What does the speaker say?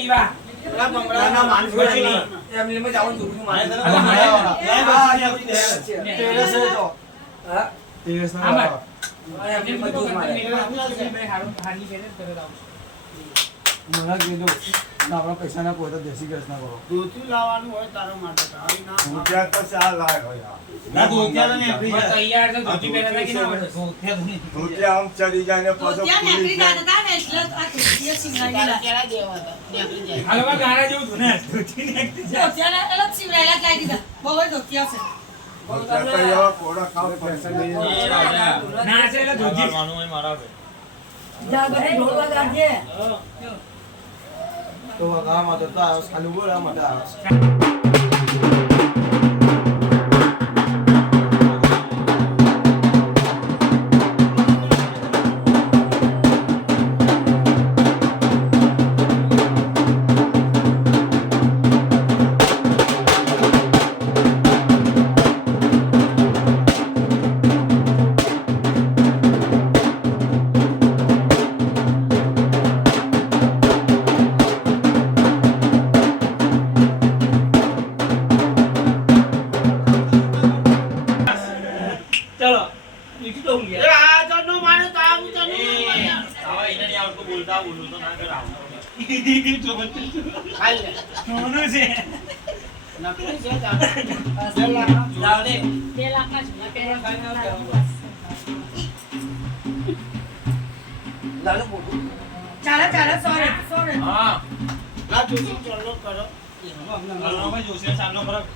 બંગડાના માણસ એમને મત આવવાનું જોડું મારે તેરસ તો હા તેરસ ના એમને મત જોડું મારે મને કીધું આપણા પૈસા ના કોઈ તો દેશી ગેસ ના કરો દૂધી લાવવાનું હોય તારો માટે આવી ના રૂપિયા તો 4 લાખ હોય ના દૂધિયા ને તૈયાર તો ધોતી પહેરતા કે ના આવડે રૂપિયા આમ ચડી જાય ને પાછો પૂરી જાય હલવા ગારા જેવું થું ને ધોતી નીકળી જાય રૂપિયા તો એવા કોડા ખાવ પૈસા નહીં ના છે એટલે ધોતી મારવાનું હોય મારા તો ગામમાં તો ખાલી બોલા માટે આવે હા ના દૂધી ચાલો કરો ભાઈ જોશે ચાલનો ફરક